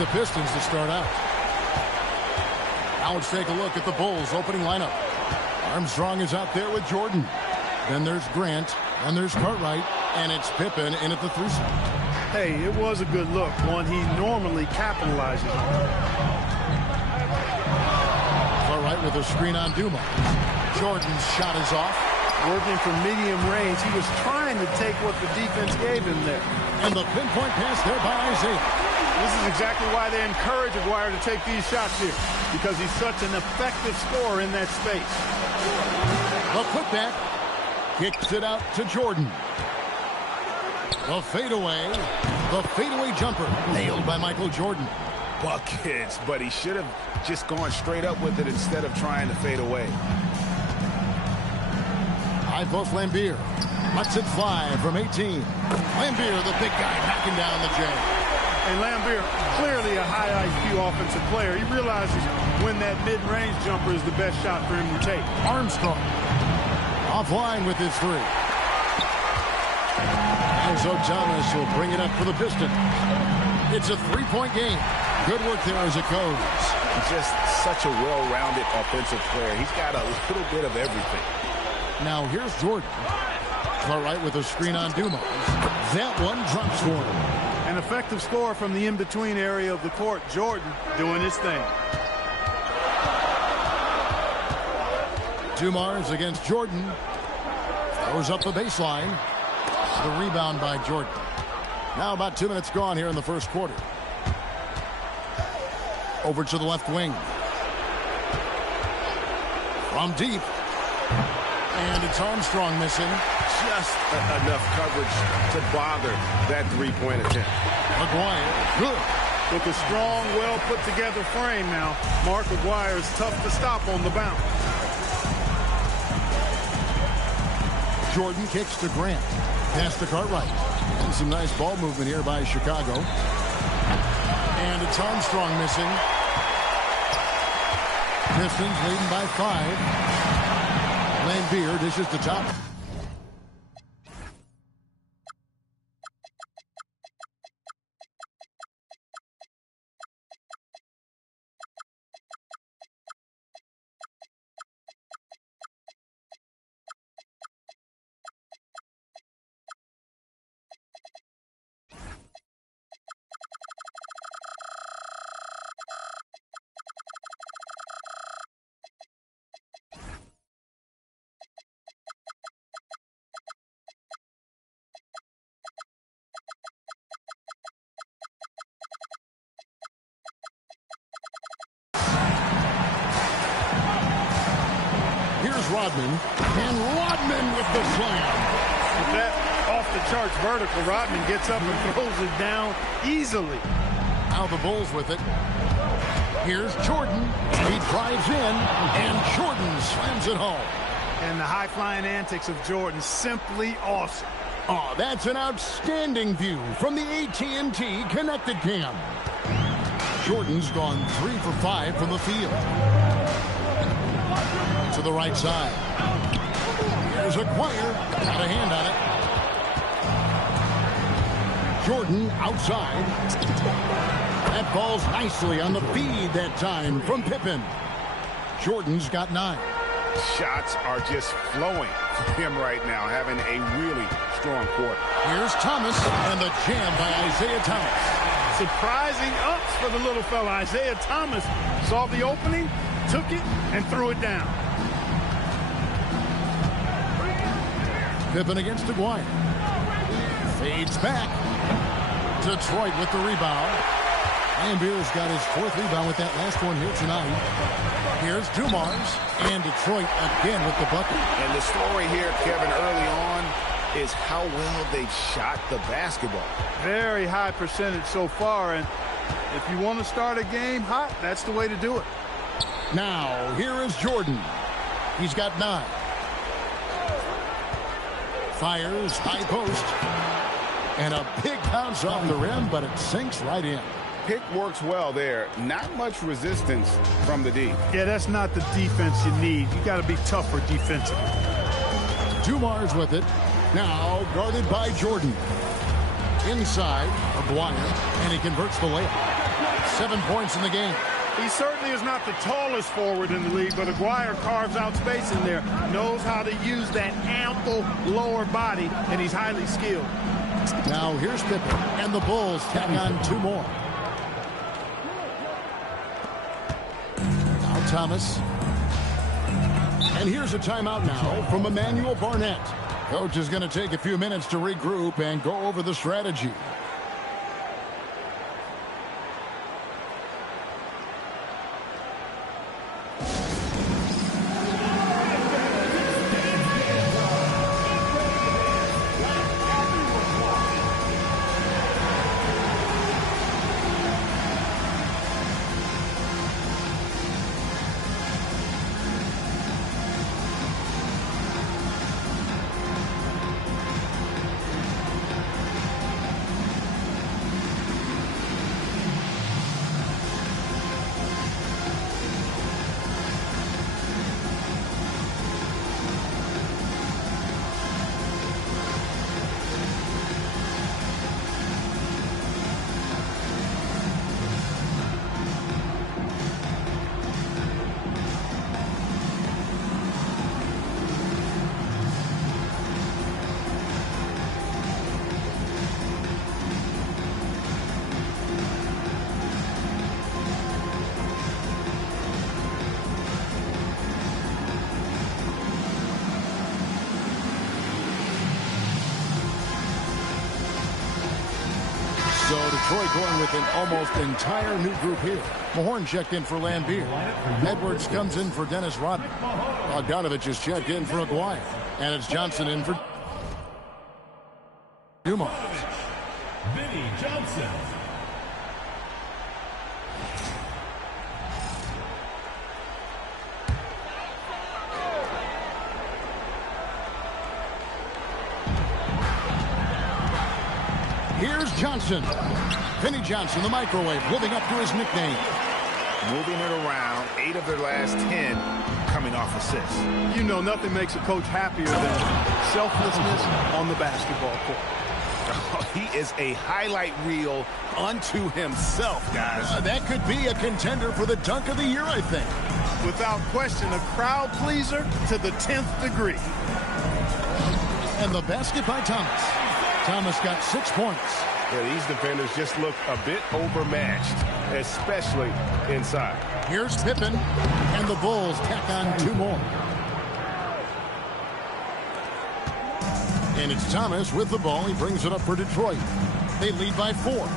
the Pistons to start out. Now let's take a look at the Bulls opening lineup. Armstrong is out there with Jordan. Then there's Grant, and there's Cartwright, and it's Pippen in at the 3 spot. Hey, it was a good look, one he normally capitalizes on. Cartwright with a screen on Dumas. Jordan's shot is off. Working from medium range, he was trying to take what the defense gave him there. And the pinpoint pass there by Isaiah. This is exactly why they encourage Aguirre to take these shots here, because he's such an effective scorer in that space. The putback kicks it out to Jordan. The fadeaway jumper nailed by Michael Jordan. Buckets, but he should have just gone straight up with it instead of trying to fade away. High post Lambeer lets it fly from 18. Lambeer, the big guy, knocking down the J. And Lambeer, clearly a high IQ offensive player. He realizes when that mid-range jumper is the best shot for him to take. Armstrong offline with his 3. So Thomas will bring it up for the Pistons. It's a 3-point game. Good work there as it goes. Just such a well-rounded offensive player. He's got a little bit of everything. Now here's Jordan. Cartwright with a screen on Dumas. That one drops for him. An effective score from the in-between area of the court. Jordan doing his thing. Dumars against Jordan. Throws up the baseline. The rebound by Jordan. Now about 2 minutes gone here in the first quarter. Over to the left wing. From deep. And it's Armstrong missing. Just enough coverage to bother that 3-point attempt. Aguirre, good. With a strong, well-put-together frame now, Mark Aguirre is tough to stop on the bounce. Jordan kicks to Grant. Pass to Cartwright. And some nice ball movement here by Chicago. And it's Armstrong missing. Pistons leading by 5. Lambeer dishes to top. Rodman, and Rodman with the slam. With that off-the-charts vertical, Rodman gets up and throws it down easily. Now the Bulls with it. Here's Jordan. He drives in, and Jordan slams it home. And the high-flying antics of Jordan, simply awesome. Oh, that's an outstanding view from the AT&T Connected Cam. Jordan's gone 3 for 5 from the field. To the right side. Here's Aguirre. Got a hand on it. Jordan outside. That falls nicely on the feed that time from Pippen. Jordan's got 9. Shots are just flowing for him right now, having a really strong quarter. Here's Thomas and the jam by Isaiah Thomas. Surprising ups for the little fella. Isaiah Thomas saw the opening, took it, and threw it down. Pippen against Aguirre. Fades back. Detroit with the rebound. Lambeer's got his 4th rebound with that last one here tonight. Here's Dumars. And Detroit again with the bucket. And the story here, Kevin, early on is how well they shot the basketball. Very high percentage so far. And if you want to start a game hot, that's the way to do it. Now, here is Jordan. He's got 9. Fires high post. And a big bounce off the rim, but it sinks right in. Pick works well there. Not much resistance from the D. Yeah, that's not the defense you need. You got to be tougher defensively. Dumars with it. Now guarded by Jordan. Inside, Aguirre, and he converts the layup. 7 points in the game. He certainly is not the tallest forward in the league, but Aguirre carves out space in there, knows how to use that ample lower body, and he's highly skilled. Now here's Pippen, and the Bulls tack on 2 more. Now Thomas. And here's a timeout now from Emmanuel Barnett. Coach is going to take a few minutes to regroup and go over the strategy. So Detroit going with an almost entire new group here. Mahorn checked in for Lambeer. Edwards comes in for Dennis Rodman. Bogdanovich is checked in for Aguirre. And it's Johnson in for Dumars. Vinny Johnson. Here's Johnson. Vinny Johnson, the microwave, living up to his nickname. Moving it around, 8 of their last 10 coming off assists. You know, nothing makes a coach happier than selflessness on the basketball court. He is a highlight reel unto himself, guys. That could be a contender for the dunk of the year, I think. Without question, a crowd pleaser to the 10th degree. And the basket by Thomas. Thomas got 6 points. Yeah, these defenders just look a bit overmatched, especially inside. Here's Pippen, and the Bulls tack on 2 more. And it's Thomas with the ball. He brings it up for Detroit. They lead by 4.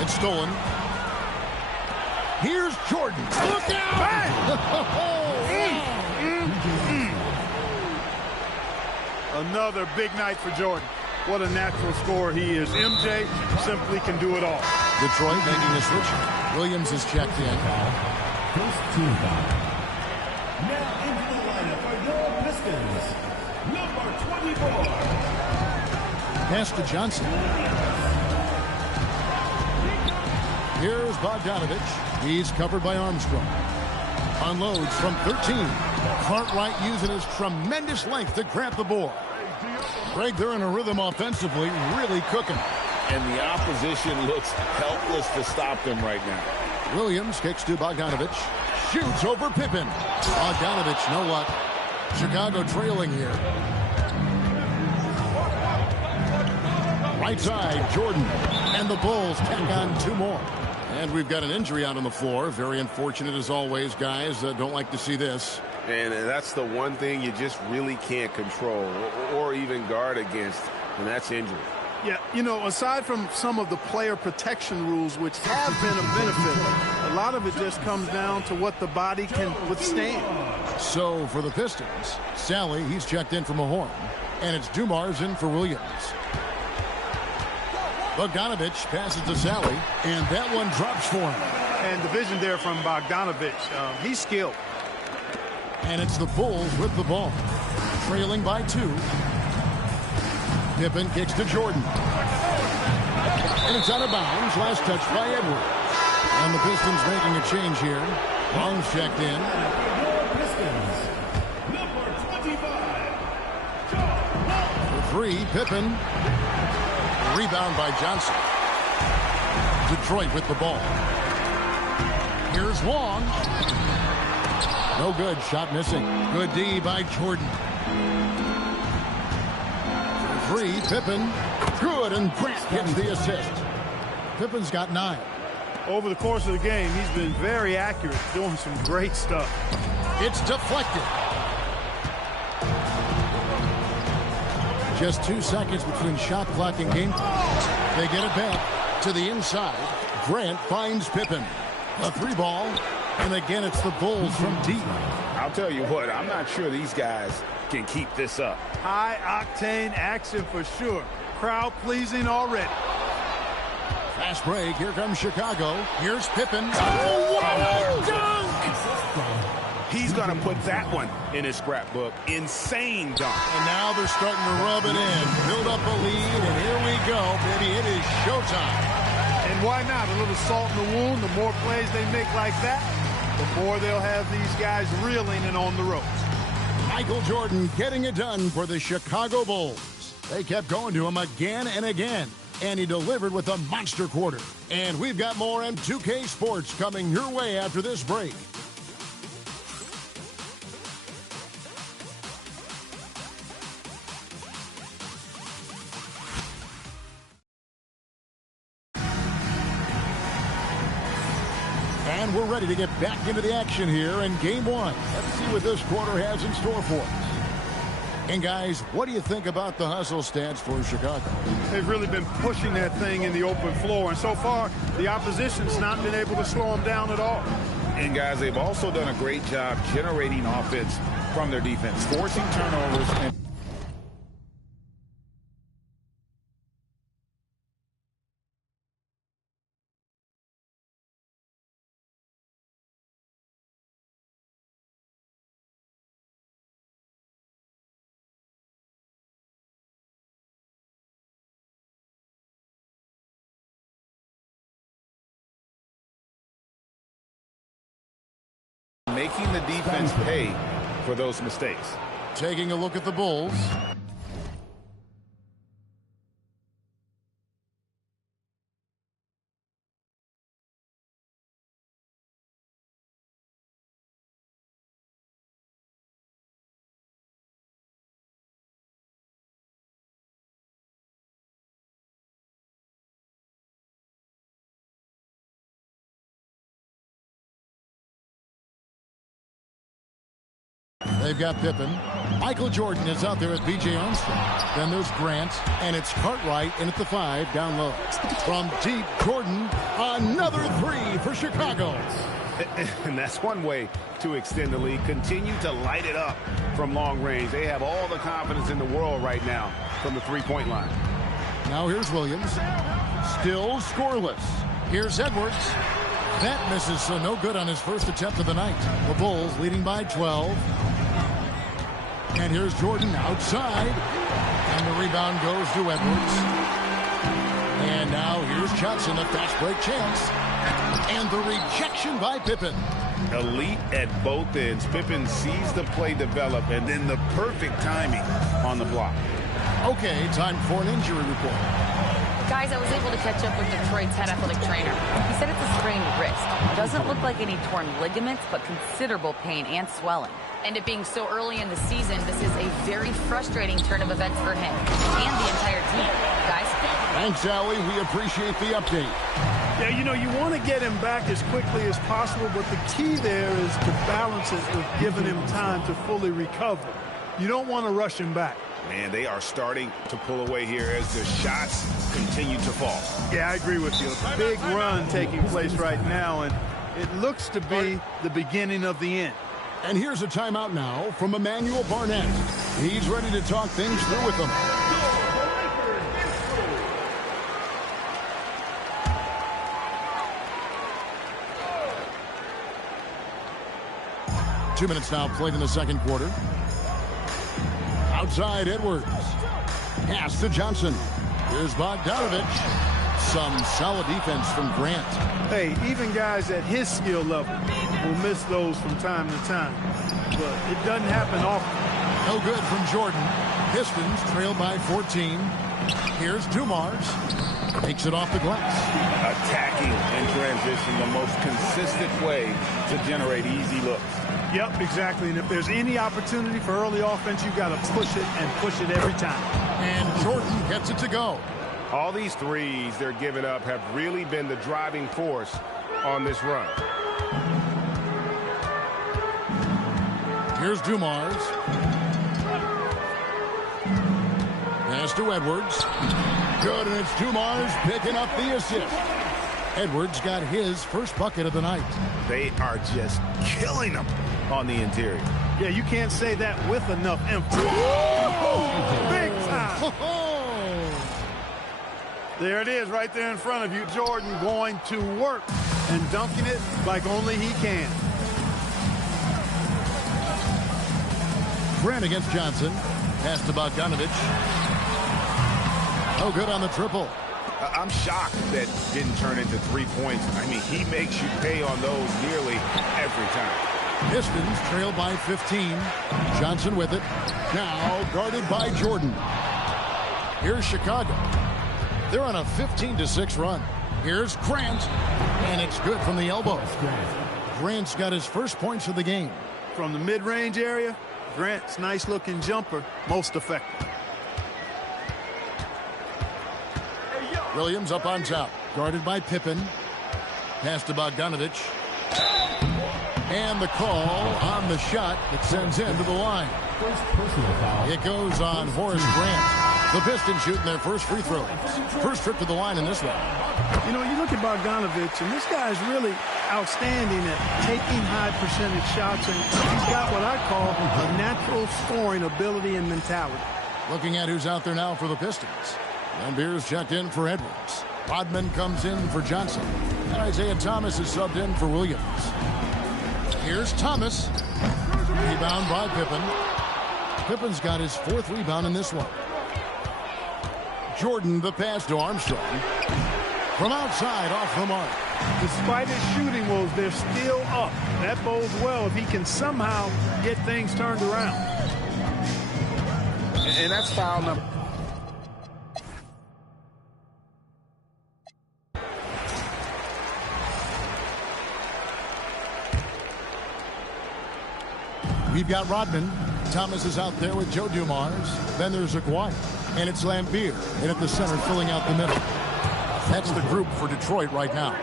It's stolen. Here's Jordan. Look out! Another big night for Jordan. What a natural scorer he is. MJ simply can do it all. Detroit making a switch. Williams is checked in. First team foul. Now into the lineup for your Pistons. Number 24. Pass to Johnson. Here's Bogdanovich. He's covered by Armstrong. Unloads from 13. Cartwright using his tremendous length to grab the board. Greg, they're in a rhythm offensively, really cooking. And the opposition looks helpless to stop them right now. Williams kicks to Bogdanovich. Shoots over Pippen. Bogdanovich, no luck. Chicago trailing here. Right side, Jordan. And the Bulls tack on 2 more. And we've got an injury out on the floor. Very unfortunate as always, guys. Don't like to see this. And that's the one thing you just really can't control or even guard against, and that's injury. Yeah, you know, aside from some of the player protection rules, which have been a benefit, a lot of it just comes down to what the body can withstand. So for the Pistons, Sally, he's checked in for Mahorn. And it's Dumars in for Williams. Bogdanovich passes to Sally, and that one drops for him. And the vision there from Bogdanovich, he's skilled. And it's the Bulls with the ball. Trailing by 2. Pippen kicks to Jordan. And it's out of bounds. Last touch by Edwards. And the Pistons making a change here. Long's checked in. Pistons. three, Pippen. Rebound by Johnson. Detroit with the ball. Here's Long. No good. Shot missing. Good D by Jordan. Three, Pippen. Good, and Grant gets the assist. Pippen's got 9. Over the course of the game, he's been very accurate, doing some great stuff. It's deflected. Just 2 seconds between shot clock and game clock. They get it back to the inside. Grant finds Pippen. A 3-ball. And again, it's the Bulls from deep. I'll tell you what, I'm not sure these guys can keep this up. High-octane action for sure. Crowd pleasing already. Fast break. Here comes Chicago. Here's Pippen. Oh, what a dunk! He's going to put that one in his scrapbook. Insane dunk. And now they're starting to rub it in. Build up a lead, and here we go, baby. It is showtime. And why not? A little salt in the wound. The more plays they make like that, the more they'll have these guys reeling and on the ropes. Michael Jordan getting it done for the Chicago Bulls. They kept going to him again and again, and he delivered with a monster quarter. And we've got more M2K Sports coming your way after this break. And we're ready to get back into the action here in Game 1. Let's see what this quarter has in store for us. And guys, what do you think about the hustle stats for Chicago? They've really been pushing that thing in the open floor, and so far the opposition's not been able to slow them down at all. And guys, they've also done a great job generating offense from their defense, forcing turnovers and making the defense pay for those mistakes. Taking a look at the Bulls. They've got Pippen. Michael Jordan is out there at B.J. Armstrong. Then there's Grant, and it's Cartwright in at the 5 down low. From deep, Jordan, another 3 for Chicago. And that's one way to extend the lead. Continue to light it up from long range. They have all the confidence in the world right now from the three-point line. Now here's Williams. Still scoreless. Here's Edwards. That misses, so no good on his first attempt of the night. The Bulls leading by 12. And here's Jordan outside. And the rebound goes to Edwards. And now here's Johnson, a fast break chance. And the rejection by Pippen. Elite at both ends. Pippen sees the play develop, and then the perfect timing on the block. Okay, time for an injury report. Guys, I was able to catch up with Detroit's head athletic trainer. He said it's a sprained wrist. Doesn't look like any torn ligaments, but considerable pain and swelling. And it being so early in the season, this is a very frustrating turn of events for him and the entire team. Guys? Thanks, Allie. We appreciate the update. Yeah, you know, you want to get him back as quickly as possible, but the key there is to balance it with giving him time to fully recover. You don't want to rush him back. Man, they are starting to pull away here as the shots continue to fall. Yeah, I agree with you. A big run taking place right now, and it looks to be the beginning of the end. And here's a timeout now from Emmanuel Barnett. He's ready to talk things through with them. Two minutes now played in the second quarter. Outside Edwards. Pass to Johnson. Here's Bogdanovich. Some solid defense from Grant. Hey, even guys at his skill level will miss those from time to time. But it doesn't happen often. No good from Jordan. Pistons trail by 14. Here's Dumars. Takes it off the glass. Attacking in transition, the most consistent way to generate easy looks. Yep, exactly. And if there's any opportunity for early offense, you've got to push it and push it every time. And Jordan gets it to go. All these threes they're giving up have really been the driving force on this run. Here's Dumars. Pass to Edwards. Good, and it's Dumars picking up the assist. Edwards got his first bucket of the night. They are just killing them on the interior. Yeah, you can't say that with enough emphasis. Big time. There it is right there in front of you. Jordan going to work and dunking it like only he can. Grant against Johnson. Pass to Bogdanovich. Oh, good on the triple. I'm shocked that didn't turn into 3 points. I mean, he makes you pay on those nearly every time. Pistons trail by 15. Johnson with it. Now guarded by Jordan. Here's Chicago. They're on a 15-6 run. Here's Grant. And it's good from the elbow. Grant's got his first points of the game. From the mid-range area, Grant's nice-looking jumper, most effective. Williams up on top. Guarded by Pippen. Pass to Bogdanovich. And the call on the shot that sends him to the line. It goes on Horace Grant. The Pistons shooting their first free throw. First trip to the line in this one. You know, you look at Bogdanovich, and this guy is really outstanding at taking high percentage shots, and he's got what I call a natural scoring ability and mentality. Looking at who's out there now for the Pistons. Lambeer's checked in for Edwards. Rodman comes in for Johnson. And Isaiah Thomas is subbed in for Williams. Here's Thomas. Rebound by Pippen. Pippen's got his fourth rebound in this one. Jordan, the pass to Armstrong. From outside, off the mark. Despite his shooting woes, they're still up. That bodes well if he can somehow get things turned around. And that's foul number. We've got Rodman. Thomas is out there with Joe Dumars. Then there's Aguirre. And it's Lambeer. And at the center, filling out the middle. That's the group for Detroit right now.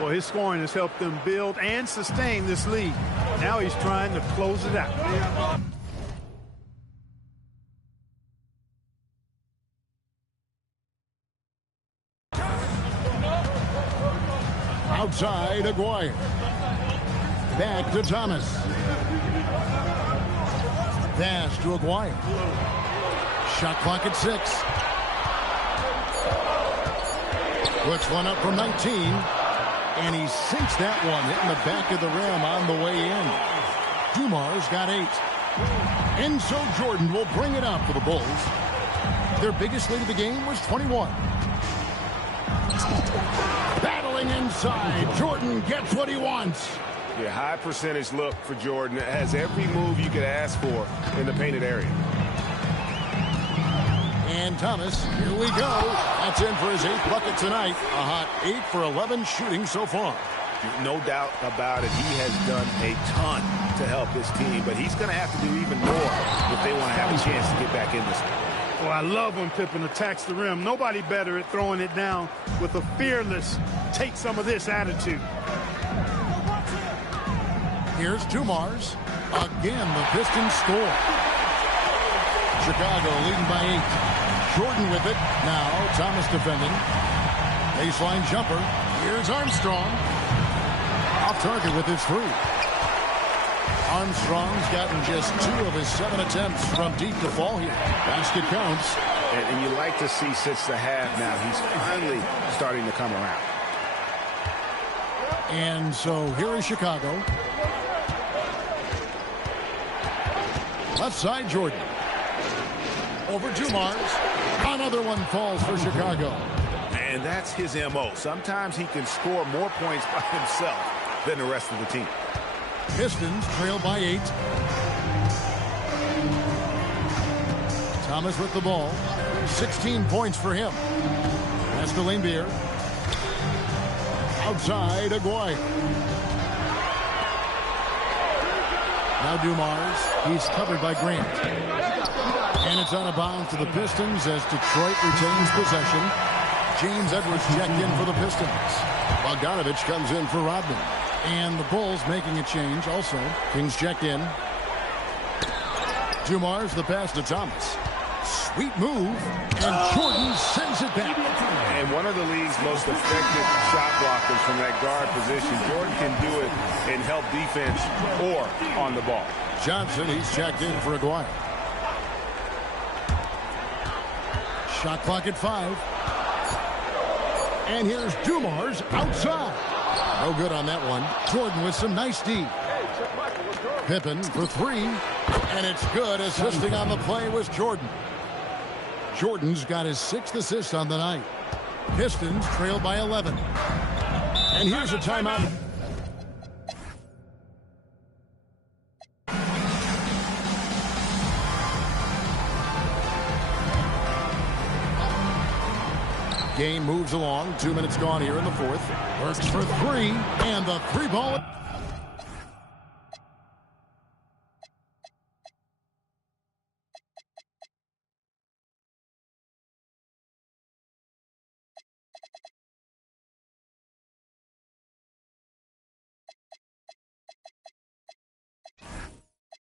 Well, his scoring has helped them build and sustain this lead. Now he's trying to close it out. Outside, Aguirre. Back to Thomas. Pass to Aguirre. Shot clock at 6. Puts one up from 19. And he sinks that one, hitting the back of the rim on the way in. Dumars got 8. And so Jordan will bring it up for the Bulls. Their biggest lead of the game was 21. Battling inside. Jordan gets what he wants. Yeah, high percentage look for Jordan. It has every move you could ask for in the painted area. And Thomas, here we go. That's in for his 8th bucket tonight. A hot 8 for 11 shooting so far. No doubt about it. He has done a ton to help this team, but he's going to have to do even more if they want to have a chance to get back in this one. Well, I love when Pippen attacks the rim. Nobody better at throwing it down with a fearless, take some of this attitude. Here's Dumars. Again, the Pistons score. Chicago leading by 8. Jordan with it. Now Thomas defending. Baseline jumper. Here's Armstrong. Off target with his 3. Armstrong's gotten just 2 of his 7 attempts from deep to fall here. Basket counts. And you like to see since the half now, he's finally starting to come around. And so here is Chicago. Left side, Jordan. Over Dumars. Another one falls for Chicago. And that's his M.O. Sometimes he can score more points by himself than the rest of the team. Pistons trail by 8. Thomas with the ball. 16 points for him. That's to Langbeer. Outside, Aguirre. Now Dumars. He's covered by Grant. And it's out of bounds to the Pistons as Detroit retains possession. James Edwards checked in for the Pistons. Bogdanovich comes in for Rodman. And the Bulls making a change also. Kings checked in. Dumars, the pass to Thomas. Sweet move. And Jordan sends it back. And one of the league's most effective shot blockers from that guard position. Jordan can do it in help defense or on the ball. Johnson, he's checked in for Aguirre. Shot clock at 5. And here's Dumars outside. No good on that one. Jordan with some nice D. Pippen for 3. And it's good. Assisting on the play was Jordan. Jordan's got his 6th assist on the night. Pistons trail by 11. And here's a timeout. Game moves along. 2 minutes gone here in the 4th. Works for 3. And the 3 ball.